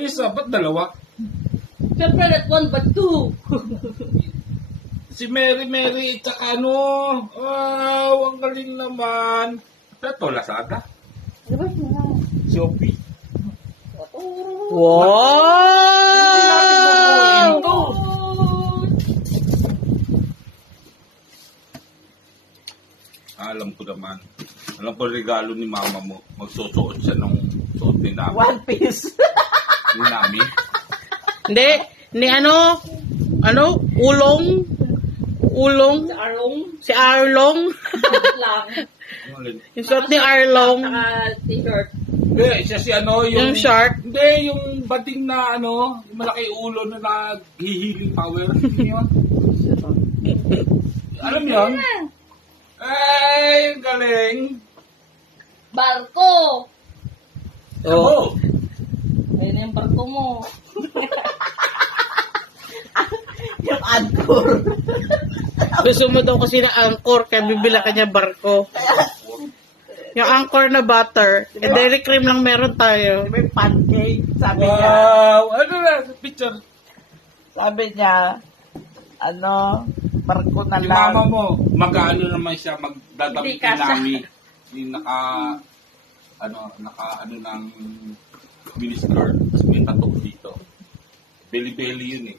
Yung isa, ba't dalawa? Siyempre, not one but two. Si Mary, tsaka ano, wow, ang galing naman. Ito, Lazada. Ano ba siya? Shopee. Wow! Alam ko naman. Alam ko regalo ni mama mo. Magsusuot siya ng suot ni Nami. One piece. Ni Nami. Hindi, ni ano, ulong, Sa arong. si Arlong. Lang. Ang alin? Yung suot ni Arlong. Saka t-shirt. Hindi, siya si ano, Yung shark. Hindi, yung bading na ano, yung malaki ulo na nag-healing power. Hindi yun? Alam mo yun? Ay, ang galing. Barko. Oh. Oh. Ayun na yung barko mo. Yung anchor. Gusto mo daw kasi na anchor, kaya bibila ka niya barko. Yung anchor na butter, dairy cream lang meron tayo. May pancake, sabi niya. Wow! Ano na, picture? Sabi niya, ano, barko na Yung lang. mama mo, mag-ano naman siya, magdadamit Hindi kasha. Nami. Yung naka ng miniskirt. Tapos may tattoo dito. Belly-belly yun eh.